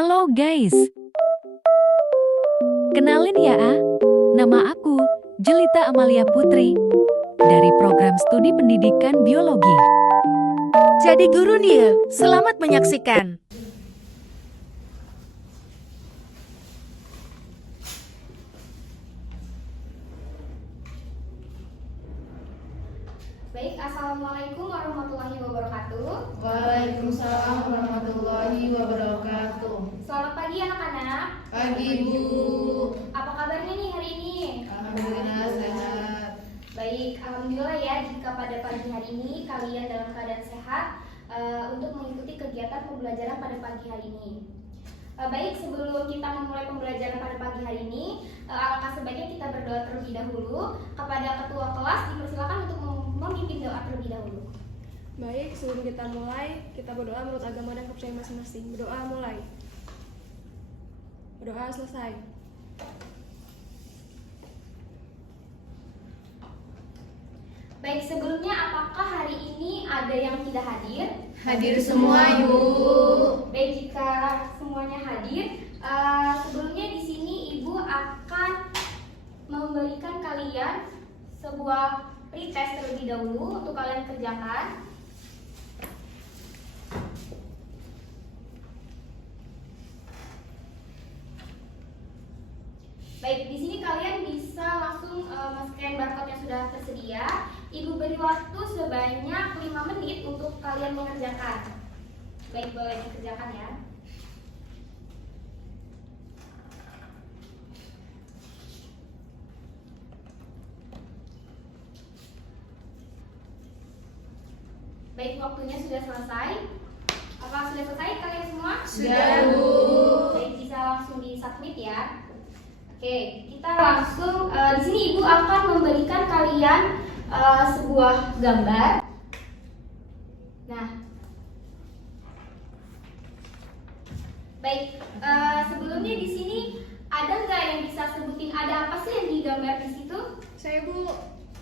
Halo guys, kenalin ya nama aku Jelita Amalia Putri dari program studi pendidikan biologi. Jadi guru nih, selamat menyaksikan. Baik, Assalamualaikum warahmatullahi wabarakatuh. Waalaikumsalam warahmatullahi wabarakatuh. Selamat pagi anak-anak. Pagi Bu. Apa kabarnya nih hari ini? Alhamdulillah sehat. Baik, alhamdulillah ya jika pada pagi hari ini kalian dalam keadaan sehat untuk mengikuti kegiatan pembelajaran pada pagi hari ini. Baik, sebelum kita memulai pembelajaran pada pagi hari ini, alangkah sebaiknya kita berdoa terlebih dahulu. Kepada ketua kelas dipersilakan untuk memimpin doa terlebih dahulu. Baik, sebelum kita mulai, kita berdoa menurut agama dan kepercayaan masing-masing. Berdoa mulai. Berdoa selesai. Baik, sebelumnya apakah hari ini ada yang tidak hadir? Hadir semua Ibu. Baik, jika semuanya hadir, sebelumnya di sini Ibu akan memberikan kalian sebuah pretest terlebih dahulu untuk kalian kerjakan. Baik, di sini kalian bisa langsung men-scan barcode yang sudah tersedia. Ibu beri waktu sebanyak 5 menit untuk kalian mengerjakan. Baik, boleh dikerjakan ya. Baik, waktunya sudah selesai. Apakah sudah selesai kalian semua? Sudah Bu. Baik, bisa langsung di-submit ya. Oke, kita langsung di sini Ibu akan memberikan kalian sebuah gambar. Nah, baik, sebelumnya di sini ada nggak yang bisa sebutin ada apa sih yang digambar di situ? Saya Bu,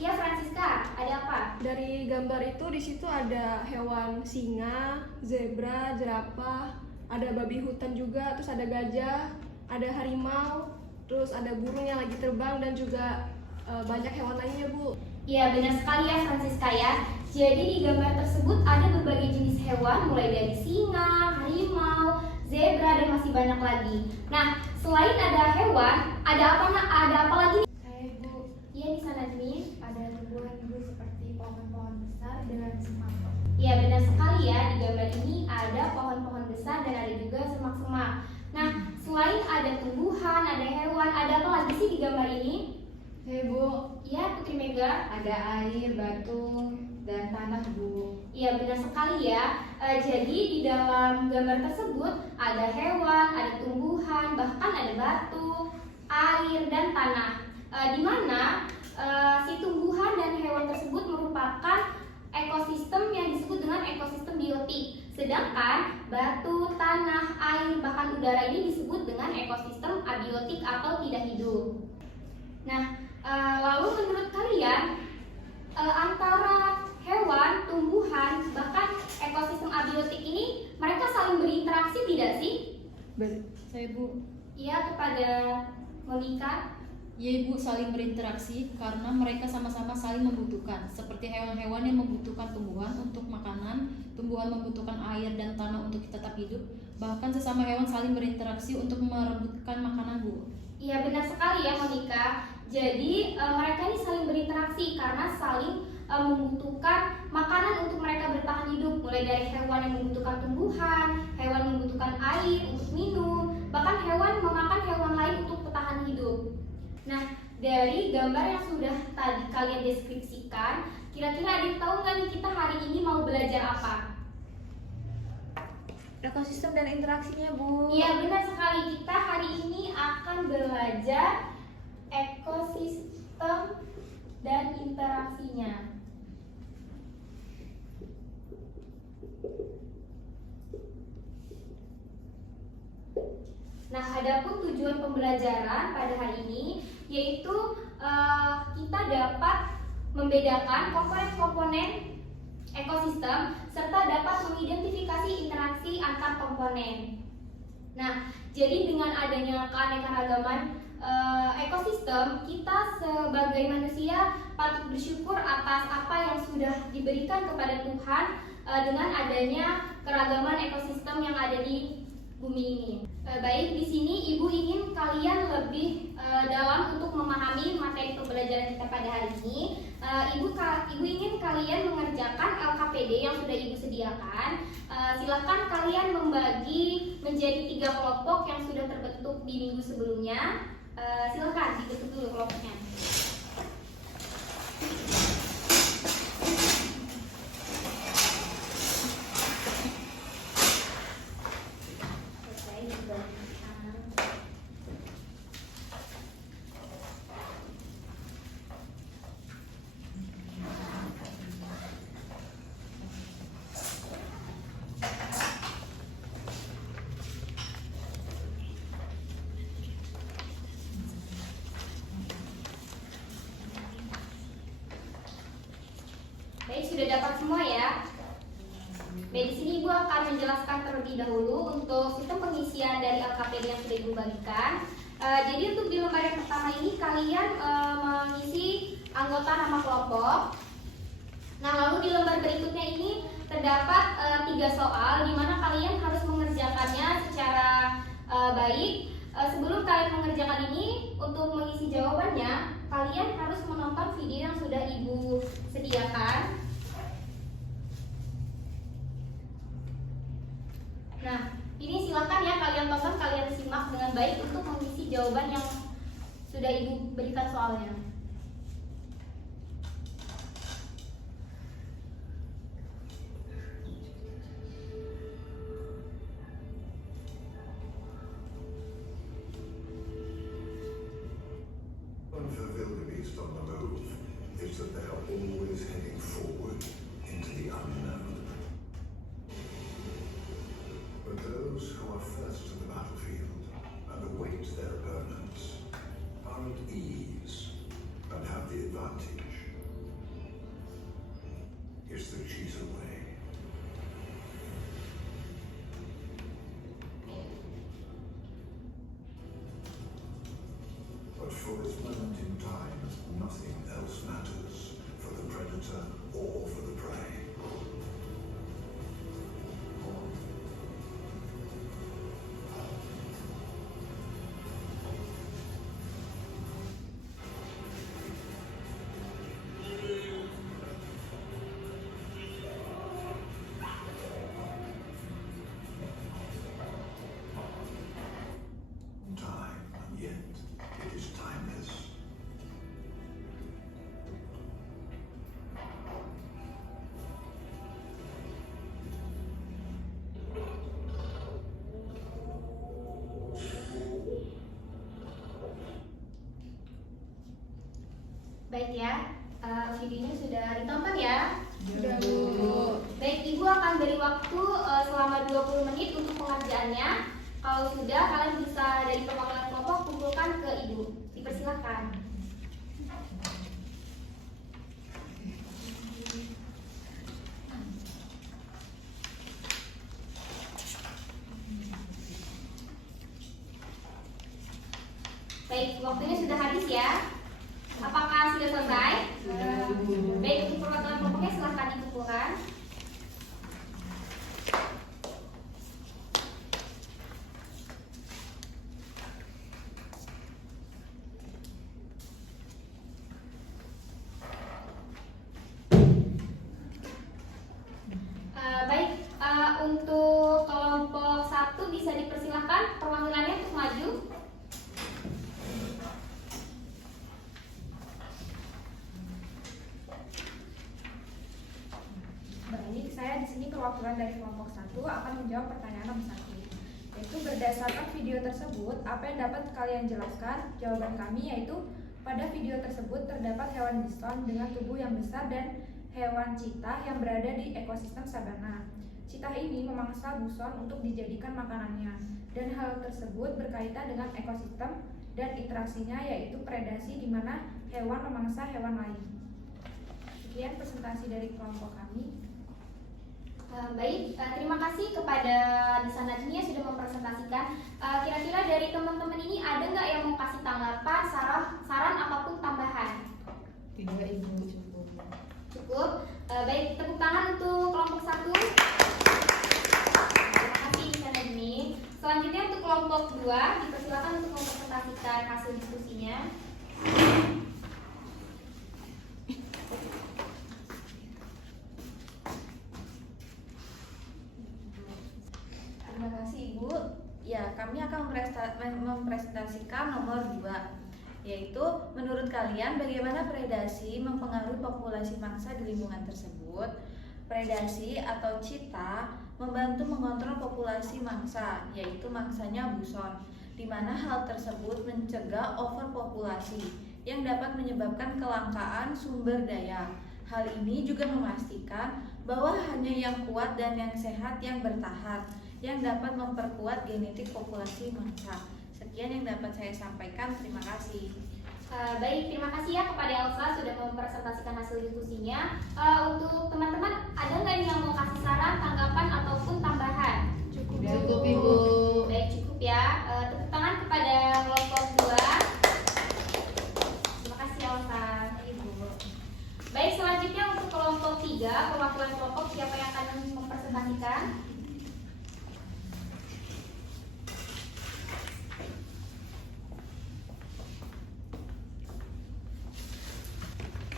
Iya, Francisca, ada apa? dari gambar itu di situ ada hewan singa, zebra, jerapah, ada babi hutan juga, terus ada gajah, ada harimau, terus ada burung yang lagi terbang dan juga banyak hewan lainnya Bu. Iya, benar sekali ya Francisca ya. Jadi di gambar tersebut ada berbagai jenis hewan mulai dari singa, harimau, zebra dan masih banyak lagi. Nah, selain ada hewan, ada apa lagi nih? Bu, Iya, di sana Jmin. ada tumbuhan Bu seperti pohon-pohon besar dengan semak. Iya, benar sekali ya. Di gambar ini ada pohon-pohon besar dan ada juga semak-semak. Nah, selain ada tumbuhan, ada hewan, ada apa lagi sih di gambar ini? Bu, Iya, Putri Mega. ada air, batu, dan tanah Bu. Iya, benar sekali ya. Jadi di dalam gambar tersebut ada hewan, ada tumbuhan, bahkan ada batu, air, dan tanah. Di mana si tumbuhan dan hewan tersebut merupakan ekosistem yang disebut dengan ekosistem biotik. Sedangkan batu, tanah, air, bahkan udara ini disebut dengan ekosistem abiotik atau tidak hidup. Nah, lalu menurut kalian antara hewan, tumbuhan, bahkan ekosistem abiotik ini mereka saling berinteraksi tidak sih? Saya Bu, Iya, kepada Monica. ya Ibu, saling berinteraksi karena mereka sama-sama saling membutuhkan. Seperti hewan-hewan yang membutuhkan tumbuhan untuk makanan, tumbuhan membutuhkan air dan tanah untuk tetap hidup. Bahkan sesama hewan saling berinteraksi untuk merebutkan makanan Bu. Iya, benar sekali ya Monica. Jadi mereka ini saling berinteraksi karena saling membutuhkan makanan untuk mereka bertahan hidup. Mulai dari hewan yang membutuhkan tumbuhan, hewan membutuhkan air untuk minum, bahkan hewan memakan hewan lain untuk bertahan hidup. Nah, dari gambar yang sudah tadi kalian deskripsikan, kira-kira ada yang tahu nggak nih kita hari ini mau belajar apa? Ekosistem dan interaksinya Bu. Iya, benar sekali. Kita hari ini akan belajar ekosistem dan interaksinya. Nah, adapun tujuan pembelajaran pada hari ini yaitu kita dapat membedakan komponen-komponen ekosistem serta dapat mengidentifikasi interaksi antar komponen. Nah, jadi dengan adanya keanekaragaman ekosistem, kita sebagai manusia patut bersyukur atas apa yang sudah diberikan kepada Tuhan dengan adanya keragaman ekosistem yang ada di bumi ini. Baik, di sini Ibu ingin kalian lebih dalam untuk memahami materi pembelajaran kita pada hari ini. Ibu ingin kalian mengerjakan LKPD yang sudah Ibu sediakan. Silakan kalian membagi menjadi 3 kelompok yang sudah terbentuk di minggu sebelumnya. Silakan dibentuk dulu kelompoknya. Baik, sudah dapat semua ya. Baik, di sini Ibu akan menjelaskan terlebih dahulu untuk sistem pengisian dari LKPD yang sudah Ibu bagikan. Jadi untuk di lembar yang pertama ini kalian mengisi anggota nama kelompok. Nah, lalu di lembar berikutnya ini terdapat 3 soal di mana kalian harus mengerjakannya secara baik. Sebelum kalian mengerjakan ini, untuk mengisi jawabannya, kalian harus menonton video yang sudah Ibu sediakan. Nah, ini silakan ya kalian tonton, kalian simak dengan baik untuk mengisi jawaban yang sudah Ibu berikan soalnya. One for wildebeest on the move is that they are always heading forward into the unknown. But those who are first to the battlefield and await their opponents are at ease and have the advantage. It's the cheetah way. But for this moment in time, nothing else matters for the predator or for the prey. Time, and yet it is timeless. Baik ya, videonya sudah ditonton ya. Sudah, Bu. Baik, Ibu akan beri waktu selama 20 menit untuk pengerjaannya. Kalau sudah, kalian bisa dari perwakilan kelompok kumpulkan ke Ibu. Dipersilakan. Baik, waktunya sudah habis ya. Apakah sudah selesai? Baik, untuk perwakilan kelompoknya silahkan dikumpulkan. Baik, untuk kelompok 1 bisa dipersilakan perwakilannya untuk maju. Baik, saya di sini perwakilan dari kelompok 1 akan menjawab pertanyaan nomor 1. Yaitu berdasarkan video tersebut, apa yang dapat kalian jelaskan? Jawaban kami yaitu pada video tersebut terdapat hewan bison dengan tubuh yang besar dan hewan cheetah yang berada di ekosistem sabana. Cheetah ini memangsa buson untuk dijadikan makanannya, dan hal tersebut berkaitan dengan ekosistem dan interaksinya yaitu predasi di mana hewan memangsa hewan lain. Sekian presentasi dari kelompok kami. Baik, terima kasih kepada Disa Najmi yang sudah mempresentasikan. Kira-kira dari teman-teman ini ada nggak yang mau kasih tanggapan, saran apapun tambahan? Tidak, Ibu, cukup. Cukup. Baik, tepuk tangan untuk kelompok 1. Terima kasih Disa Najmi. Selanjutnya untuk kelompok 2, dipersilakan untuk mempresentasikan hasil diskusinya. Terima kasih Ibu. Ya, kami akan mempresentasikan nomor 2, yaitu menurut kalian bagaimana predasi mempengaruhi populasi mangsa di lingkungan tersebut. Predasi atau cita membantu mengontrol populasi mangsa, yaitu mangsanya buson, di mana hal tersebut mencegah overpopulasi yang dapat menyebabkan kelangkaan sumber daya. Hal ini juga memastikan bahwa hanya yang kuat dan yang sehat yang bertahan, yang dapat memperkuat genetik populasi mangsa. Sekian yang dapat saya sampaikan, terima kasih. Baik, terima kasih ya kepada Elsa sudah mempresentasikan hasil diskusinya. Untuk teman-teman, ada nggak yang mau kasih saran, tanggapan, ataupun tambahan? Cukup, Ibu. Baik, cukup ya. Tepuk tangan kepada kelompok 2. Terima kasih Elsa. Ibu. Baik, selanjutnya untuk kelompok 3, perwakilan kelompok siapa yang akan mempresentasikan?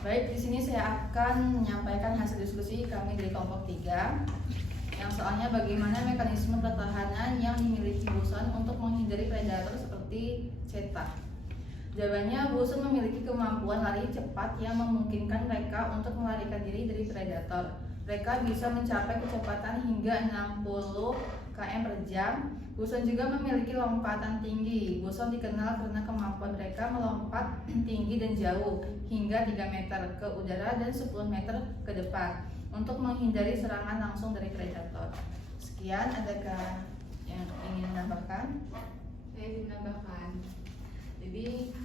Baik, di sini saya akan menyampaikan hasil diskusi kami dari kelompok 3 yang soalnya bagaimana mekanisme pertahanan yang dimiliki buson untuk menghindari predator seperti cetak. Jawabannya, buson memiliki kemampuan lari cepat yang memungkinkan mereka untuk melarikan diri dari predator. Mereka bisa mencapai kecepatan hingga 60 km per jam. Buson juga memiliki lompatan tinggi. Buson dikenal karena kemampuan mereka melompat tinggi dan jauh hingga 3 meter ke udara dan 10 meter ke depan untuk menghindari serangan langsung dari predator. Sekian, adakah yang ingin menambahkan? Saya ingin menambahkan. Jadi,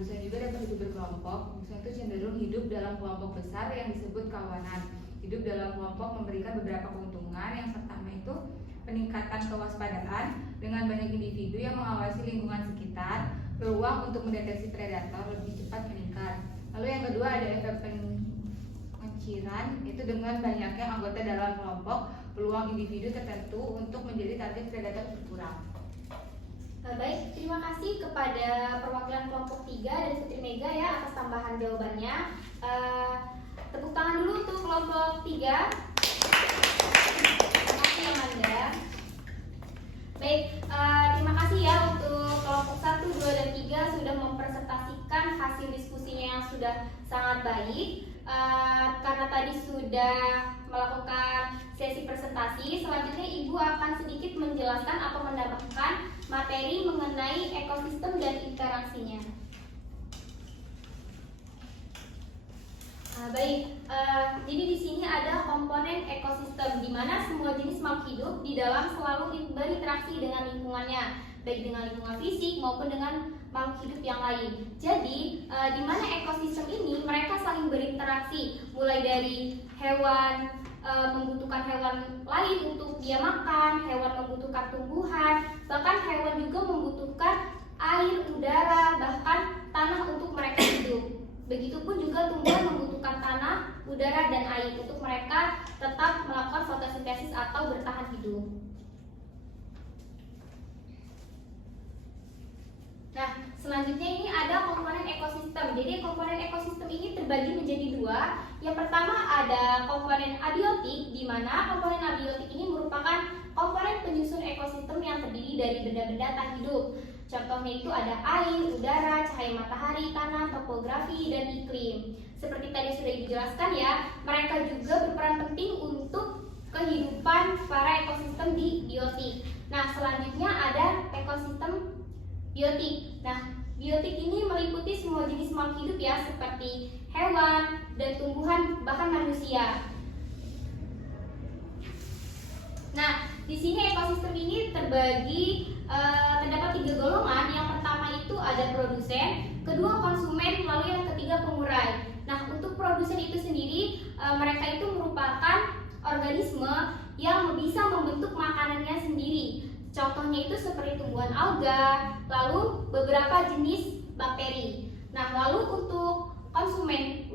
buson juga dapat hidup berkelompok. Buson itu cenderung hidup dalam kelompok besar yang disebut kawanan. Hidup dalam kelompok memberikan beberapa keuntungan. Yang pertama itu peningkatan kewaspadaan dengan banyak individu yang mengawasi lingkungan sekitar, peluang untuk mendeteksi predator lebih cepat meningkat. Lalu yang kedua ada efek pengunciran, itu dengan banyaknya anggota dalam kelompok, peluang individu tertentu untuk menjadi target predator berkurang. Baik, terima kasih kepada perwakilan kelompok 3 dan Putri Mega ya atas tambahan jawabannya. Tepuk tangan dulu untuk kelompok 3. Terima kasih Amanda. Baik, terima kasih ya untuk kelompok 1, 2, dan 3 sudah mempresentasikan hasil diskusinya yang sudah sangat baik. Karena tadi sudah melakukan sesi presentasi, selanjutnya Ibu akan sedikit menjelaskan atau menambahkan materi mengenai ekosistem dan interaksinya. Baik, jadi di sini ada komponen ekosistem di mana semua jenis makhluk hidup di dalam selalu berinteraksi dengan lingkungannya, baik dengan lingkungan fisik maupun dengan makhluk hidup yang lain. Jadi, di mana ekosistem ini mereka saling berinteraksi, mulai dari hewan membutuhkan hewan lain untuk dia makan, hewan membutuhkan tumbuhan, bahkan hewan juga membutuhkan air, udara, bahkan tanah untuk mereka hidup. Begitupun juga tumbuhan membutuhkan tanah, udara, dan air untuk mereka tetap melakukan fotosintesis atau bertahan hidup. Nah, selanjutnya ini ada komponen ekosistem. Jadi komponen ekosistem ini terbagi menjadi 2. Yang pertama ada komponen abiotik, di mana komponen abiotik ini merupakan komponen penyusun ekosistem yang terdiri dari benda-benda tak hidup. Contohnya itu ada air, udara, cahaya matahari, tanah, topografi, dan iklim. Seperti tadi sudah dijelaskan ya, mereka juga berperan penting untuk kehidupan para ekosistem di biotik. Nah, selanjutnya ada ekosistem biotik. Nah, biotik ini meliputi semua jenis makhluk hidup ya, seperti hewan dan tumbuhan, bahkan manusia. Nah, di sini ekosistem ini terbagi terdapat 3 golongan. Yang pertama itu ada produsen, kedua konsumen, lalu yang ketiga pengurai. Nah, untuk produsen itu sendiri mereka itu merupakan organisme yang bisa membentuk makanannya sendiri. Contohnya itu seperti tumbuhan alga, lalu beberapa jenis bakteri. Nah, lalu untuk konsumen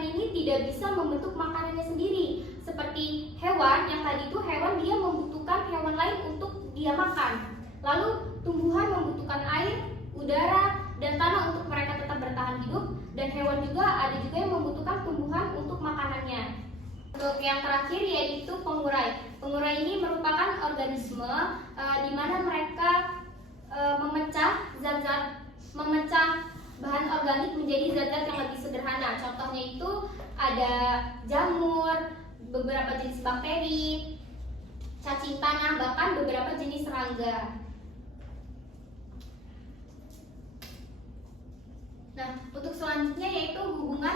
ini tidak bisa membentuk makanannya sendiri. Seperti hewan, yang tadi itu hewan dia membutuhkan hewan lain untuk dia makan. Lalu tumbuhan membutuhkan air, udara, dan tanah untuk mereka tetap bertahan hidup. Dan hewan juga ada juga yang membutuhkan tumbuhan untuk makanannya. Untuk yang terakhir yaitu pengurai. Pengurai ini merupakan organisme di mana mereka memecah bahan organik menjadi zat-zat yang lebih sederhana. Contohnya itu ada jamur, beberapa jenis bakteri, cacing tanah, bahkan beberapa jenis serangga. Nah, untuk selanjutnya yaitu hubungan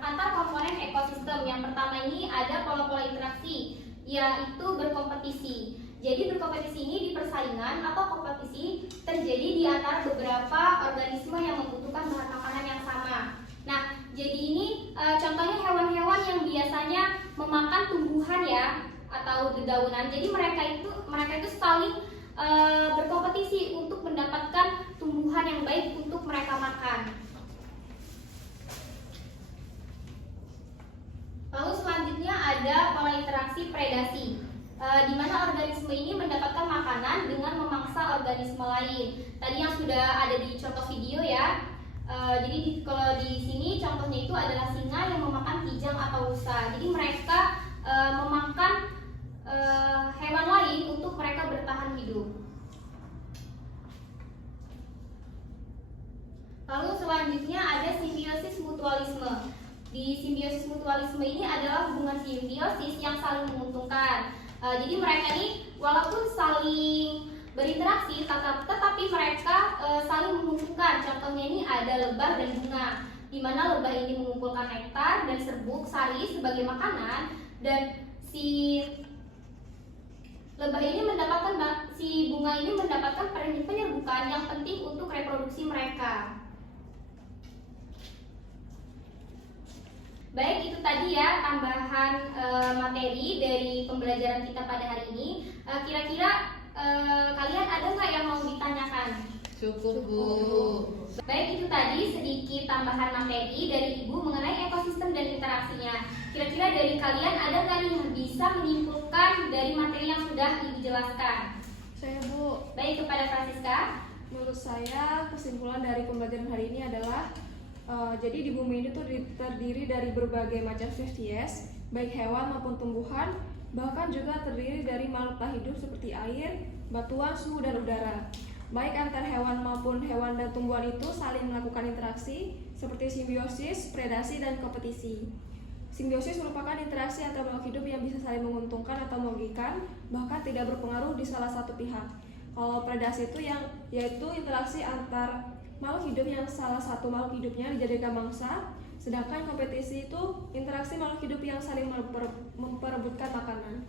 antar komponen ekosistem. Yang pertama ini ada pola-pola interaksi, yaitu berkompetisi. Jadi berkompetisi ini di persaingan atau kompetisi terjadi di antara beberapa organisme yang membutuhkan bahan makanan yang sama. Nah, jadi ini contohnya hewan-hewan yang biasanya memakan tumbuhan ya atau dedaunan. Jadi mereka itu saling berkompetisi untuk mendapatkan tumbuhan yang baik untuk mereka makan. Lalu selanjutnya ada pola interaksi predasi, di mana organisme ini mendapatkan makanan dengan memangsa organisme lain. Tadi yang sudah ada di contoh video ya. Jadi kalau di sini contohnya itu adalah singa yang memakan kijang atau rusa. Jadi mereka memakan hewan lain untuk mereka bertahan hidup. Lalu selanjutnya ada simbiosis mutualisme. Di simbiosis mutualisme ini adalah hubungan simbiosis yang saling menguntungkan. Jadi mereka ini walaupun saling berinteraksi, tetapi mereka saling menguntungkan. Contohnya ini ada lebah dan bunga, di mana lebah ini mengumpulkan nektar dan serbuk sari sebagai makanan, dan si bunga ini mendapatkan penyerbukan yang penting untuk reproduksi mereka. Baik, itu tadi ya tambahan materi dari pembelajaran kita pada hari ini. Kira-kira kalian ada nggak yang mau ditanyakan? Cukup, Bu. Baik, itu tadi sedikit tambahan materi dari Ibu mengenai ekosistem dan interaksinya. Kira-kira dari kalian ada nggak yang bisa menyimpulkan dari materi yang sudah Ibu jelaskan? Saya, Bu. Baik, kepada Francisca. Menurut saya kesimpulan dari pembelajaran hari ini adalah jadi di bumi ini tuh terdiri dari berbagai macam spesies, baik hewan maupun tumbuhan, bahkan juga terdiri dari makhluk hidup seperti air, batuan, suhu, dan udara. Baik antar hewan maupun hewan dan tumbuhan itu saling melakukan interaksi seperti simbiosis, predasi, dan kompetisi. Simbiosis merupakan interaksi antar makhluk hidup yang bisa saling menguntungkan atau merugikan, bahkan tidak berpengaruh di salah satu pihak. Kalau predasi itu yaitu interaksi antar makhluk hidup yang salah satu makhluk hidupnya dijadikan mangsa, sedangkan kompetisi itu interaksi makhluk hidup yang saling memperebutkan makanan.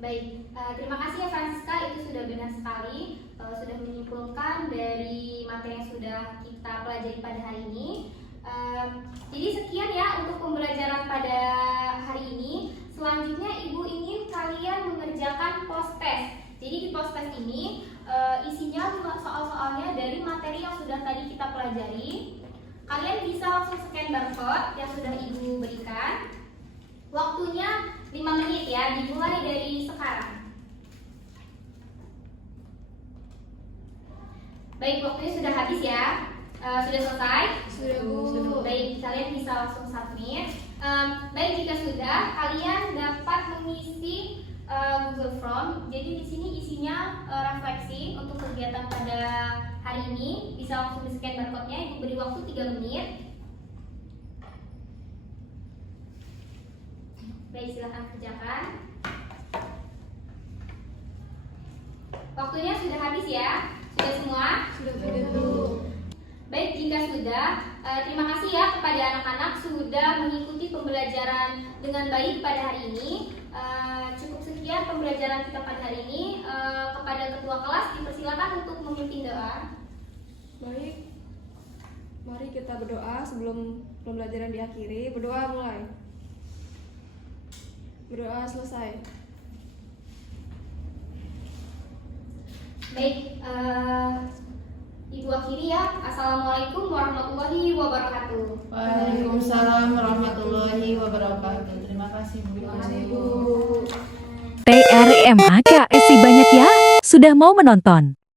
Baik, terima kasih ya Francisca, itu sudah benar sekali, sudah menyimpulkan dari materi yang sudah kita pelajari pada hari ini. Jadi sekian ya untuk pembelajaran pada hari ini. Selanjutnya Ibu ingin kalian mengerjakan post test. Jadi di post test ini isinya soal-soalnya dari materi yang sudah tadi kita pelajari. Kalian bisa langsung scan barcode yang sudah Ibu berikan. Waktunya 5 menit ya, dimulai dari sekarang. Baik, waktunya sudah habis ya. Sudah selesai? Sudah, Bu. Baik, kalian bisa langsung submit. Baik, jika sudah, kalian dapat mengisi Google Form. Jadi di sini isinya refleksi untuk kegiatan pada hari ini. Bisa langsung di-scan barcode-nya. Ibu beri waktu 3 menit. Baik, silahkan kerjakan. Waktunya sudah habis ya? Sudah semua? Sudah, Bu. Baik, jika sudah, terima kasih ya kepada anak-anak sudah mengikuti pembelajaran dengan baik pada hari ini. Cukup sekian pembelajaran kita pada hari ini. Kepada ketua kelas dipersilakan untuk memimpin doa. Baik, mari kita berdoa sebelum pembelajaran diakhiri. Berdoa mulai. Berdoa selesai. Baik, Ibu akhiri ya. Assalamualaikum warahmatullahi wabarakatuh. Waalaikumsalam warahmatullahi wabarakatuh. Terima kasih Bu. TRMA KSI banyak ya, sudah mau menonton.